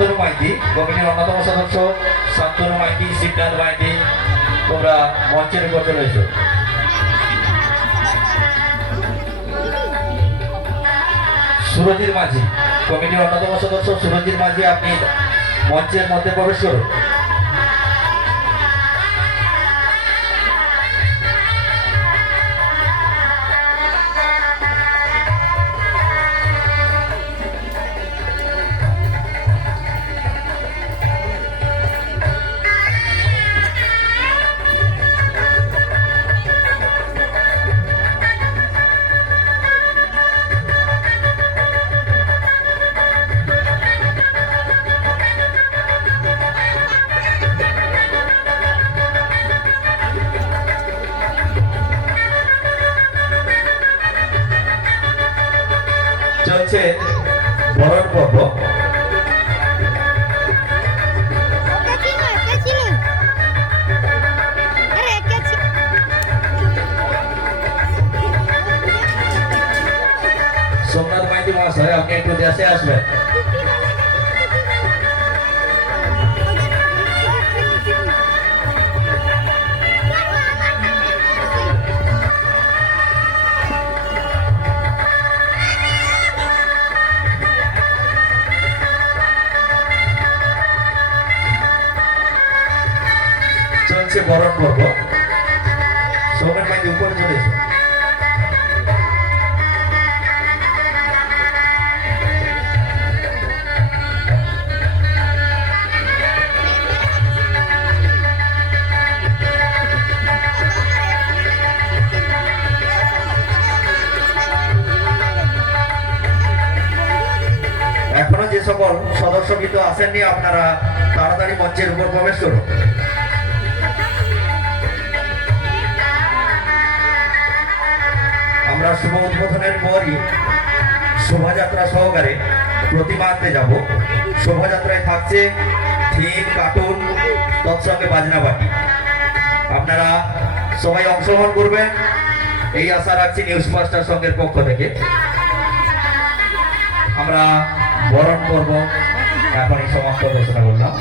শান্তনু মাইতি, কমিটির অন্যতম সদস্য শান্তনু মাইতি, সিদ্ধার্থ মাইতি, তোমরা মঞ্চের উপর চলে এসো। সুরজিৎ মাঝি, কমিটির অন্যতম সদস্য সুরজিৎ মাঝি, আপনি মঞ্চের মধ্যে প্রবেশ করুন। চলছে বরণ পর্ব। সোমনাথ মাইতি মহাশয়, আপনি একটু দেশে আসবেন। চলছে বরণ পর্ব। সোমনাথ মাইতি উপরে চলে এসো। এখনো যে সকল সদস্যবৃন্দ আসেননি, আপনারা তাড়াতাড়ি মঞ্চের উপর প্রবেশ করুন। আমরা শুভ উদ্বোধনের পরই শোভাযাত্রা সহকারে প্রতিমা আনতে যাব। শোভাযাত্রায় থাকছে থিম, কার্টুন, তৎসঙ্গে বাজনা বাটি। আপনারা সবাই অংশগ্রহণ করবেন এই আশা রাখছি নিউজ মাস্টার সংঘের পক্ষ থেকে। আমরা বরণ পর্ব এখনই সমাপ্ত ঘোষণা করলাম।